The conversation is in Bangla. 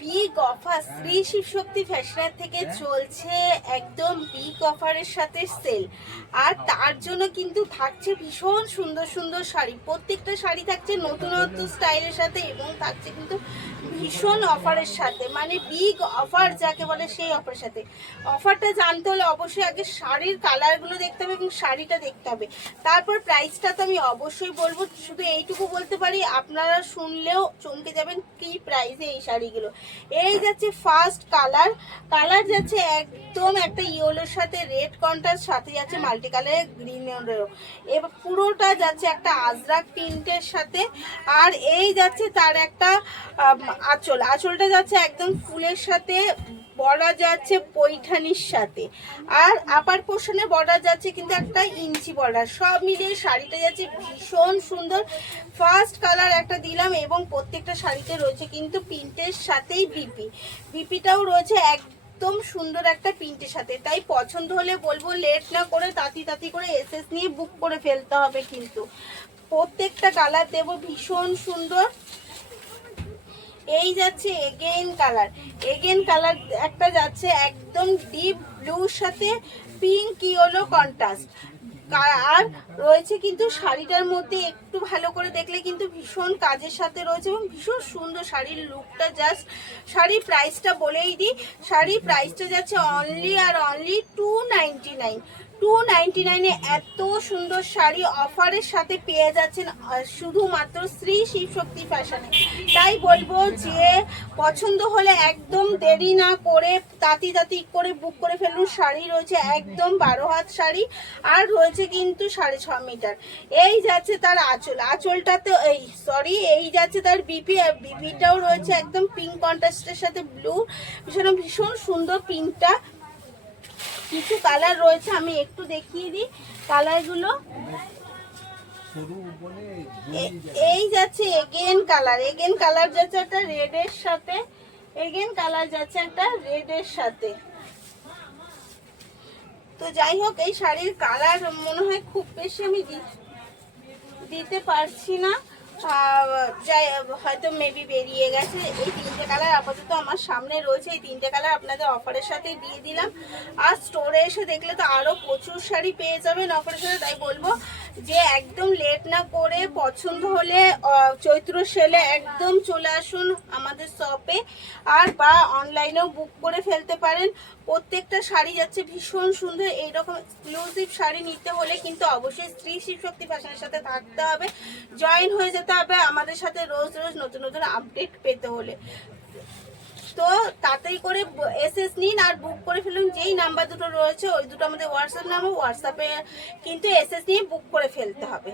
বিগ অফার শ্রী শিবশক্তি ফ্যাশনের থেকে চলছে একদম বিগ অফারের সাথে সেল। আর তার জন্য কিন্তু থাকছে ভীষণ সুন্দর সুন্দর শাড়ি, প্রত্যেকটা শাড়ি থাকছে নতুনত্ব স্টাইলের সাথে এবং থাকছে কিন্তু ভীষণ অফারের সাথে, মানে বিগ অফার যাকে বলে সেই অফারের সাথে। অফারটা জানতে হলে অবশ্যই আগে শাড়ির কালারগুলো দেখতে হবে এবং শাড়িটা দেখতে হবে, তারপর প্রাইসটা তো আমি অবশ্যই বলবো। শুধু এইটুকু বলতে পারি, আপনারা শুনলেও চমকে যাবেন কি প্রাইসে এই শাড়িগুলো। এই যাচ্ছে ফার্স্ট কালার যাচ্ছে একদম একটা ইয়েলোর সাথে রেড কন্ট্রাস্ট, সাথে যাচ্ছে মাল্টি কালারের গ্রিনেরও, এবার পুরোটা যাচ্ছে একটা আজরাক প্রিন্টের সাথে। আর এই যাচ্ছে তার একটা আঁচলটা যাচ্ছে একদম ফুলের সাথে, বর্ডার যাচ্ছে পৈঠানির সাথে, আর আপার পোর্শনে বর্ডার যাচ্ছে কিন্তু একটা ইঞ্চি বর্ডার। সব মিলিয়ে শাড়িটা যাচ্ছে ভীষণ সুন্দর। ফার্স্ট কালার একটা দিলাম এবং প্রত্যেকটা শাড়িতে রয়েছে কিন্তু প্রিন্টের সাথেই বিপিটাও রয়েছে একদম সুন্দর একটা প্রিন্টের সাথে। তাই পছন্দ হলে বলবো লেট না করে তাড়াতাড়ি করে এসএস নিয়ে বুক করে ফেলতে হবে। কিন্তু প্রত্যেকটা কালার দেবো ভীষণ সুন্দর। এই যাচ্ছে এগেন কালার একটা যাচ্ছে একদম ডিপ ব্লুর সাথে পিঙ্ক ইয়েলো কন্ট্রাস্ট। আর রয়েছে কিন্তু শাড়িটার মধ্যে একটু ভালো করে দেখলে কিন্তু ভীষণ কাজের সাথে রয়েছে এবং ভীষণ সুন্দর শাড়ির লুকটা। জাস্ট শাড়ির প্রাইসটা বলেই দিই, শাড়ির প্রাইসটা যাচ্ছে অনলি আর অনলি 299। 299-এ এত সুন্দর শাড়ি অফারের সাথে পেয়ে যাচ্ছেন শুধুমাত্র শ্রী শিবশক্তি ফ্যাশনে। তাই বলবো যে পছন্দ হলে একদম দেরি না করে তাড়াতাড়ি করে বুক করে ফেলুন। শাড়ি রয়েছে একদম 12 হাত শাড়ি, আর রয়েছে কিন্তু 6.5 মিটার। এই যাচ্ছে তার আঁচলটাতে এই যাচ্ছে তার বিপিটাও রয়েছে একদম পিঙ্ক কন্ট্রাস্টের সাথে ব্লু, ভীষণ সুন্দর প্রিন্টটা। কিছু কালার রয়েছে, আমি একটু দেখিয়ে দিই কালারগুলো। এই যাচ্ছে এগেন কালার যাচ্ছে একটা রেডের সাথে, তো যাই হোক এই শাড়ির কালার মনে হয় খুব বেশি আমি দিতে পারছি না, হয়তো মেবি বেরিয়ে গেছে। এই 3টে কালার আপাতত আমার সামনে রয়েছে, এই 3টে কালার আপনাদের অফারের সাথে দিয়ে দিলাম। আর স্টোরে এসে দেখলে তো আরও প্রচুর শাড়ি পেয়ে যাবেন অফারের সাথে। তাই বলবো যে একদম লেট না করে পছন্দ হলে চৈত্র সেলে একদম চলে আসুন আমাদের শপে, আর বা অনলাইনেও বুক করে ফেলতে পারেন। প্রত্যেকটা শাড়ি যাচ্ছে ভীষণ সুন্দর। এইরকম এক্সক্লুসিভ শাড়ি নিতে হলে কিন্তু অবশ্যই শ্রী শিবশক্তি ফ্যাশনের সাথে থাকতে হবে, জয়েন হয়ে যেতে হবে আমাদের সাথে রোজ নতুন আপডেট পেতে হলে। তো তাড়াতাড়ি করে এসএস নিন আর বুক করে ফেলুন। যেই নাম্বার দুটো রয়েছে ওই দুটো আমাদের হোয়াটসঅ্যাপ নাম্বার, হোয়াটসঅ্যাপে কিন্তু এসএস নিয়ে বুক করে ফেলতে হবে।